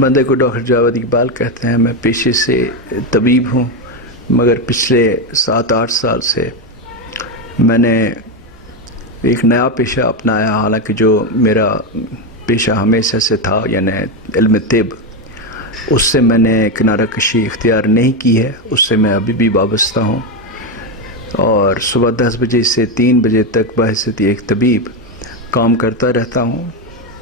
بندے کو ڈاکٹر جاوید اقبال کہتے ہیں. میں پیشے سے طبیب ہوں، مگر پچھلے 7-8 سال سے میں نے ایک نیا پیشہ اپنایا. حالانکہ جو میرا پیشہ ہمیشہ سے تھا، یعنی علم طب، اس سے میں نے کنارہ کشی اختیار نہیں کی ہے. اس سے میں ابھی بھی وابستہ ہوں، اور صبح 10 بجے سے 3 بجے تک بحیثیت ایک طبیب کام کرتا رہتا ہوں.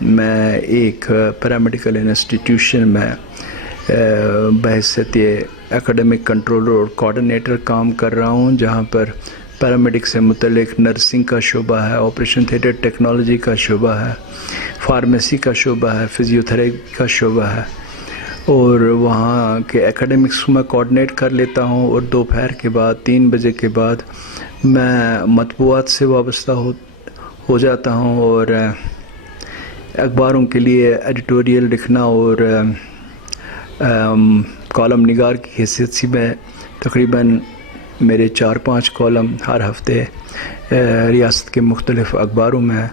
میں ایک پیرامیڈیکل انسٹیٹیوشن میں بحیثیت اکیڈمک کنٹرولر اور کوآرڈینیٹر کام کر رہا ہوں، جہاں پر پیرامیڈک سے متعلق نرسنگ کا شعبہ ہے، آپریشن تھیٹر ٹیکنالوجی کا شعبہ ہے، فارمیسی کا شعبہ ہے، فزیوتھراپی کا شعبہ ہے، اور وہاں کے اکیڈمکس میں کوآرڈینیٹ کر لیتا ہوں. اور دوپہر کے بعد 3 بجے کے بعد میں مطبوعات سے وابستہ ہو جاتا ہوں، اور اخباروں کے لیے ایڈیٹوریل لکھنا اور کالم نگار کی حیثیت سے میں تقریباً میرے 4-5 کالم ہر ہفتے ریاست کے مختلف اخباروں میں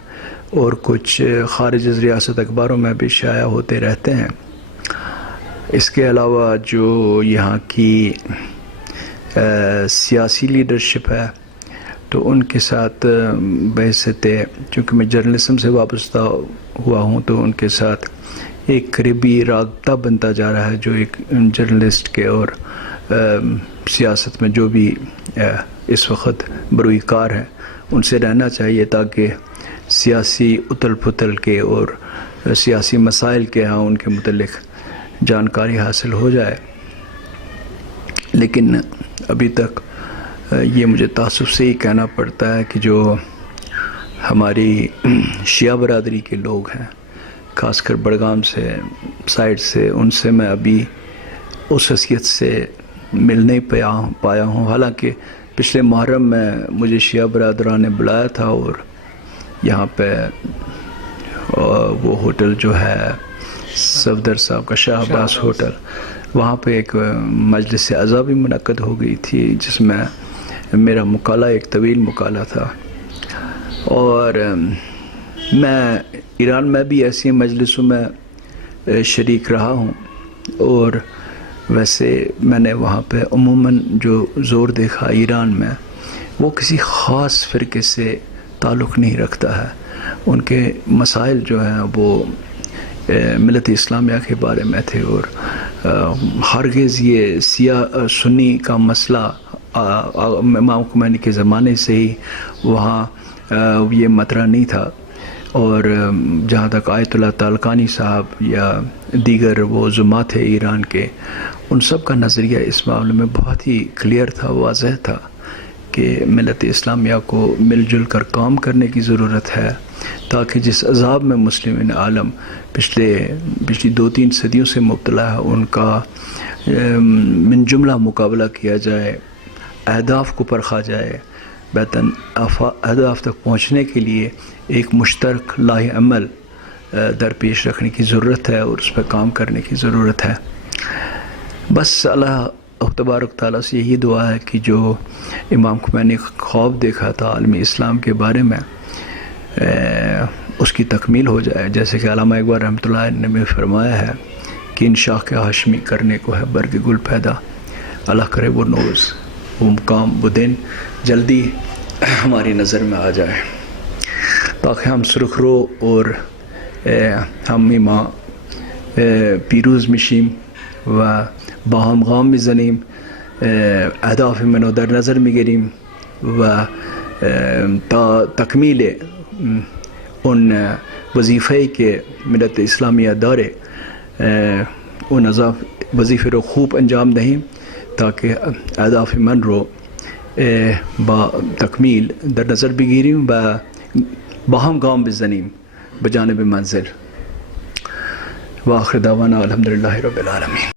اور کچھ خارج از ریاست اخباروں میں بھی شائع ہوتے رہتے ہیں. اس کے علاوہ جو یہاں کی سیاسی لیڈرشپ ہے، تو ان کے ساتھ بحیثیت، چونکہ میں جرنلزم سے وابستہ ہوا ہوں، تو ان کے ساتھ ایک قریبی رابطہ بنتا جا رہا ہے، جو ایک جرنلسٹ کے اور سیاست میں جو بھی اس وقت بروئی کار ہیں ان سے رہنا چاہیے، تاکہ سیاسی اتل پتل کے اور سیاسی مسائل کے ہاں ان کے متعلق جانکاری حاصل ہو جائے. لیکن ابھی تک یہ مجھے تعصب سے ہی کہنا پڑتا ہے کہ جو ہماری شیعہ برادری کے لوگ ہیں، خاص کر بڑگام سے سائڈ سے، ان سے میں ابھی اس حیثیت سے مل نہیں پایا ہوں. حالانکہ پچھلے محرم میں مجھے شیعہ برادران نے بلایا تھا، اور یہاں پہ وہ ہوٹل جو ہے صفدر صاحب کا، شاہ عباس ہوٹل، وہاں پہ ایک مجلس اعضاء بھی منعقد ہو گئی تھی، جس میں میرا مقالہ ایک طویل مقالہ تھا. اور میں ایران میں بھی ایسی مجلسوں میں شریک رہا ہوں، اور ویسے میں نے وہاں پہ عموماً جو زور دیکھا ایران میں، وہ کسی خاص فرقے سے تعلق نہیں رکھتا ہے. ان کے مسائل جو ہیں وہ ملت اسلامیہ کے بارے میں تھے، اور ہرگز یہ سیاہ سنی کا مسئلہ امام خمینی کے زمانے سے ہی وہاں یہ مطرح نہیں تھا. اور جہاں تک آیت اللہ طالقانی صاحب یا دیگر وہ زما تھے ایران کے، ان سب کا نظریہ اس معاملے میں بہت ہی کلیئر تھا، واضح تھا کہ ملت اسلامیہ کو مل جل کر کام کرنے کی ضرورت ہے، تاکہ جس عذاب میں مسلمین عالم پچھلی 2-3 صدیوں سے مبتلا ہے، ان کا من جملہ مقابلہ کیا جائے، اہداف کو پرکھا جائے. بہتر اہداف تک پہنچنے کے لیے ایک مشترک لاہ عمل درپیش رکھنے کی ضرورت ہے، اور اس پہ کام کرنے کی ضرورت ہے. بس اللہ تبارک تعالیٰ سے یہی دعا ہے کہ جو امام خمینی خواب دیکھا تھا عالم اسلام کے بارے میں، اس کی تکمیل ہو جائے. جیسے کہ علامہ اقبال رحمۃ اللہ علیہ نے فرمایا ہے کہ ان شاخ ہاشمی کرنے کو ہے برگ گل پیدا. اللہ کرے وہ نوز، وہ مقام، وہ دن جلدی ہماری نظر میں آ جائے، تاکہ ہم سرخ رو اور ہم ایما پیروز مشیم و باہم غام میزنیم، اهداف منو در نظر میگیریم و تا تکمیل اون وظیفه‌ای که ملت اسلامیہ داره اون وظیفه رو خوب انجام دهیم، تاکہ اهداف من رو با تکمیل در نظر بگیریم و با هم گام بزنیم به جانب منزل. و آخر دعوانا الحمدلله رب العالمین.